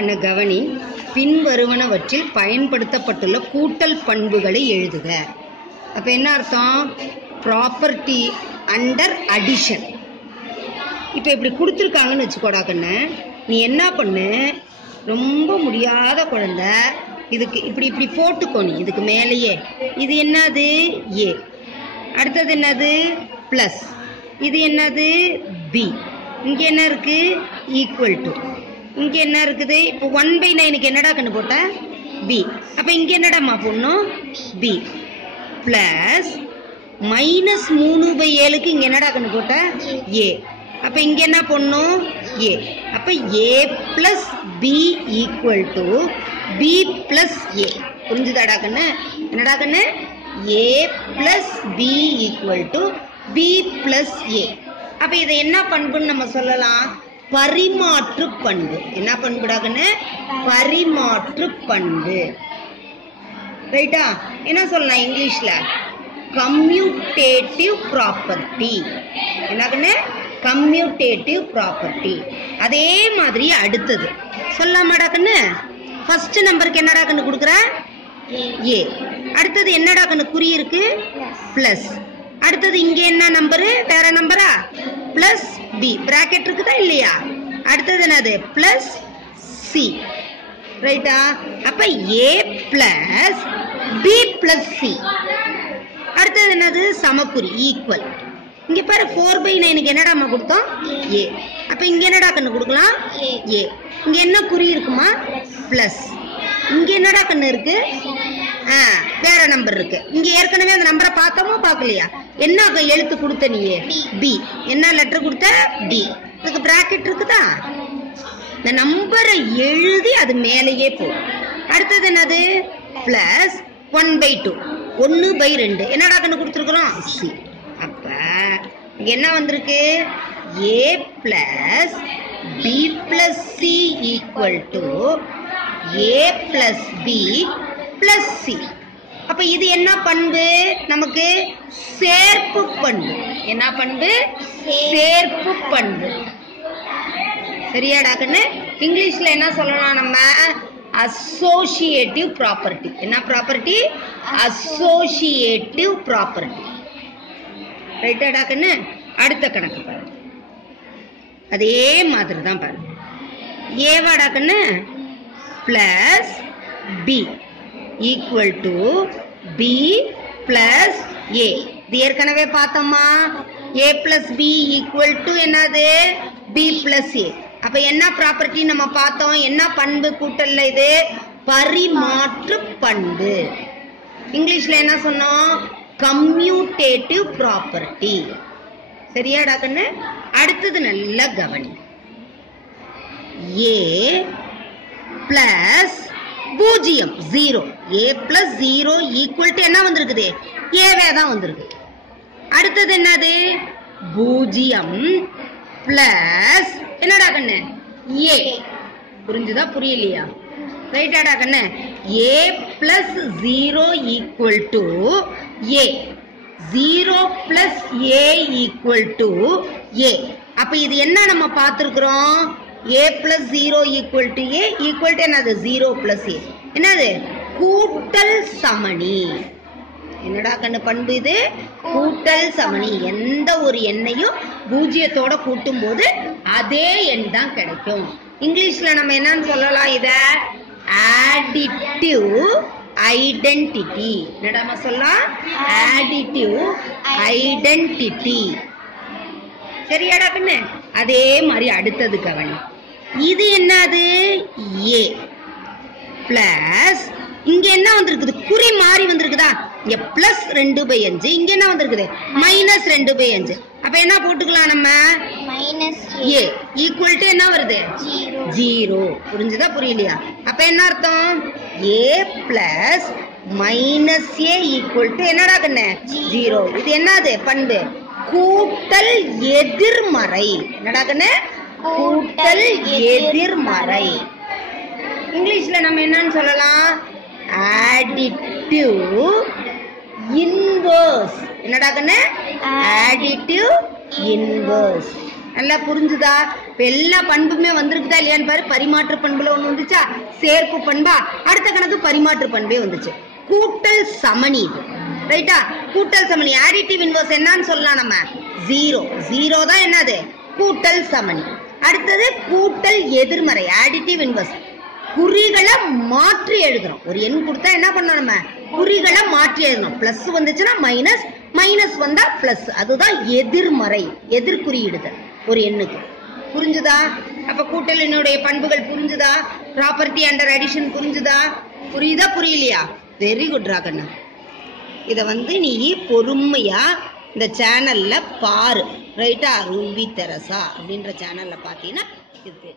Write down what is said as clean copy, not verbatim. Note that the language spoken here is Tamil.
கண்ண கவனி. பின்வருவனவற்றில் பயன்படுத்தப்பட்டுள்ள கூட்டல் பண்புகளை எழுதுக. அப்ப என்ன அர்த்தம்? Property under addition. இப்ப இப்படி கொடுத்துருக்காங்கன்னு வச்சுக்கோடா கண்ணு, நீ என்ன பண்ணு, ரொம்ப முடியாத குழந்தை, இதுக்கு இப்படி இப்படி போட்டுக்கோ. நீ இதுக்கு மேலேயே இது என்னது? ஏ. அடுத்தது என்னது? பிளஸ். இது என்னது? பி. இங்க என்ன இருக்கு? Equal to. இங்க என்ன இருக்குது? இப்போ 1/9க்கு என்னடா கண்ணு போட்ட? பி. அப்ப இங்க என்னடாமா போடணும்? பி. பிளஸ் -3/7க்கு இங்க என்னடா கண்ணு போட்ட? ஏ. அப்ப இங்க என்ன போடணும்? ஏ. அப்ப A plus B equal to B plus A. புரிஞ்சுதாடா கண்ணு? என்னடா கண்ணு? A plus B equal to B plus A. அப்ப இதை என்ன பண்புன்னு நம்ம சொல்லலாம்? பரிமாற்று பண்பு. என்ன பண்புடா கண்ணு? பரிமாற்று பண்பு. ரைட்டா? என்ன சொல்லலாம் இங்கிலீஷ்ல? Commutative property. என்ன கண்ணு? Commutative property. அதே மாதிரி அடுத்தது சொல்லாமாடா கண்ணு? ஃபர்ஸ்ட் நம்பருக்கு என்னடா கண்ணு கொடுக்குற? ஏ. அடுத்தது என்னடா கண்ணு குறி இருக்கு? பிளஸ். அடுத்தது இங்க என்ன நம்பரு? வேற நம்பரா? Plus B. பிராக்கெட் இருக்குதா இல்லையா? அடுத்தது என்னது? Plus C. ரைட்டா? அப்ப A plus B plus C. அடுத்தது என்னது? சமக்குறி ஈக்குவல். இங்க பாரு 4/9க்கு என்னடா கொடுத்தோம்? ஏ. அப்ப இங்க என்னடா கண்ணு கொடுக்கலாம்? ஏ. இங்க என்ன குறி இருக்குமா? பிளஸ். இங்க என்னடா கண்ணு இருக்கு? வேற நம்பர் இருக்கு. இங்க ஏற்கனவே அந்த நம்பரை பார்த்தோமோ பார்க்கலையா? என்ன எழுத்து கொடுத்த நீயே? பி. என்ன லெட்டர் கொடுத்த? பி. இதுக்கு பிராக்கெட் இருக்குதா? இந்த நம்பரை எழுதி அது மேலேயே போகும். அடுத்தது என்னது? பிளஸ் 1/2. 1/2 என்னடா கண்ணு கொடுத்துருக்குறோம்? சி. அப்ப இங்க என்ன வந்திருக்கு? A plus B plus C equal to A plus B plus C. அப்ப இது என்ன பண்பு நமக்கு? சேர்ப்பு பண்பு. என்ன பண்பு? சேர்ப்பு பண்பு. சரியாடா கண்ணு? இங்கிலீஷ்ல என்ன சொல்லலாம் நம்ம? Associative property. என்ன ப்ராப்பர்ட்டி? Associative property. ரைட்டாடா கண்ணு? அடுத்த கணக்கு பாரு. அதே மாதிரி தான் பாரு. ஏவாடா கண்ணு? Plus B equal to B plus A. இது ஏற்கனவே பார்த்தோமா? A plus B equal to என்னது? B plus A. அப்ப என்ன ப்ராப்பர்ட்டி நம்ம பார்த்தோம்? என்ன பண்பு கூட்டல்ல இது? பரிமாற்று பண்பு. இங்கிலீஷ்ல என்ன சொன்னோம்? Commutative property. சரியாடா கண்ணு? அடுத்தது நல்ல கவனி. A plus 0 A plus 0 equal to என்ன வந்திருக்குது? ஏவே தான் வந்திருக்கு. அடுத்தது என்னது? 0 பிளஸ் என்னடா கண்ணு? ஏ. புரிஞ்சுதா புரியலையா? ரைட்டாடா கண்ணு? A plus 0 equal to A. 0 plus A equal to A. அப்ப இது என்ன நம்ம பார்த்திருக்கிறோம்? A plus 0 equal to A equal to என்னது? 0 பிளஸ் ஏ. என்னது? கூட்டல் சமணி. என்னடா கண்ணு பண்பு இது? கூட்டல் சமணி. எந்த ஒரு எண்ணையும் 0த்தோட கூட்டும் போது அதே எண் தான் கிடைக்கும். இங்கிலீஷ்ல நம்ம என்னன்னு சொல்லலாம்? இத additive identity. என்னடா சொல்லலாம்? additive identity. சரியாடா கண்ணு? அதே மாதிரி அடுத்தது கவனி. இது என்னது? ஏ பிளஸ் இங்க என்ன வந்திருக்குது? குறி மாறி வந்திருக்குதா? இங்க பிளஸ் 2/5. இங்க என்ன வந்திருக்குது? மைனஸ் 2/5. அப்ப என்ன போட்டுக்கலாம் நம்ம? ஏ ஈக்குவல் டு என்ன வருது? 0. புரிஞ்சுதா புரியலையா? அப்ப என்ன அர்த்தம்? A plus minus A equal to என்னடா கண்ணு? 0. இது என்னது பண்பு? கூட்டல் எதிர்மறை. என்னடா கண்ணு? கூட்டல் எதிர்மறை. இங்கிலீஷ்ல நம்ம என்னன்னு சொல்லலாம்? additive inverse. என்னடா கண்ணு? additive inverse. நல்லா புரிஞ்சுதா? இப்ப எல்லா பண்புமே வந்திருக்குதா இல்லையான்னு பாரு. பரிமாற்று பண்புல ஒண்ணு வந்துச்சா, சேர்ப்பு பண்பா, அடுத்த கணக்கு பரிமாற்று பண்பே வந்துச்சு. கூட்டல் சமணி இது, ரைட்டா? கூட்டல் சமணி ஆடிட்டிவ் இன்வர்ஸ் என்னன்னு சொல்லலாம் நம்ம, ஜீரோ. ஜீரோ தான் என்னது, கூட்டல் சமணி. அடுத்தது கூட்டல் எதிர்மறை ஆடிட்டிவ் இன்வர்ஸ். குறிகளை மாற்றி எழுதுறோம். ஒரு எண் கொடுத்தா என்ன பண்ணணும், நம்ம குறிகளை மாற்றி எழுதணும். பிளஸ் வந்துச்சுன்னா மைனஸ், மைனஸ் வந்தா பிளஸ். அதுதான் எதிர்மறை, எதிர்குறியிடுதல் ஒரு எண்ணுக்கு. புரிஞ்சுதா? அப்ப கூட்டல் எண்ணுடைய பண்புகள் புரிஞ்சுதா? ப்ராப்பர்ட்டி அண்டர் அடிஷன் புரிஞ்சுதா? புரியுதா புரியலையா? வெரி குட் ராகண்ணா. இத நீ பொறுமையா இந்த சேனல்ல பாரு, ரைட்டா? ரூபி தெரசா அப்படின்ற சேனல்ல பாத்தீங்கன்னா இருக்கு.